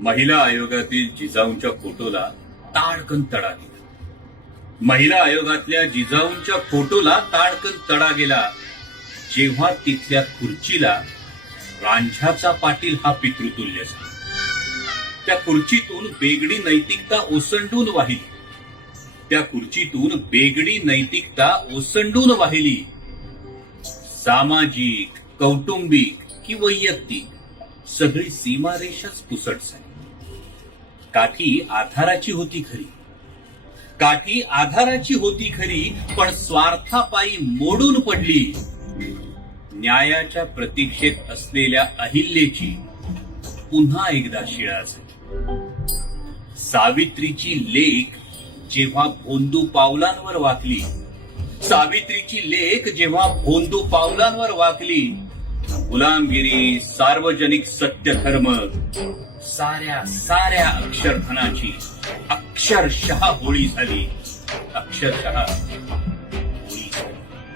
महिला आयोगातील जिजाऊंच्या फोटोला ताडकन तडा गेला. महिला आयोगातल्या जिजाऊंच्या फोटोला ताडकन तडा गेला जेव्हा तिथल्या खुर्चीला रांझ्याचा पाटील हा पितृतुल्य झाला. त्या खुर्चीतून बेगडी नैतिकता ओसंडून वाहिली. त्या खुर्चीतून बेगडी नैतिकता ओसंडून वाहिली. सामाजिक, कौटुंबिक की वैयक्तिक सगळी सीमारेषाच पुसट झाली. काठी आधाराची होती खरी, काठी आधाराची होती खरी, पण स्वार्थापायी मोडून पडली. न्यायाच्या प्रतीक्षेत असलेल्या अहिल्याची पुन्हा एकदा शिळा झाली. सावित्रीची लेक जेव्हा भोंदू पावलांवर वाकली, सावित्रीची लेक जेव्हा भोंदू पावलांवर वाकली, गुलामगिरी, सार्वजनिक सत्यधर्म, साऱ्या अक्षरधनाची अक्षरशः होळी झाली. अक्षरशः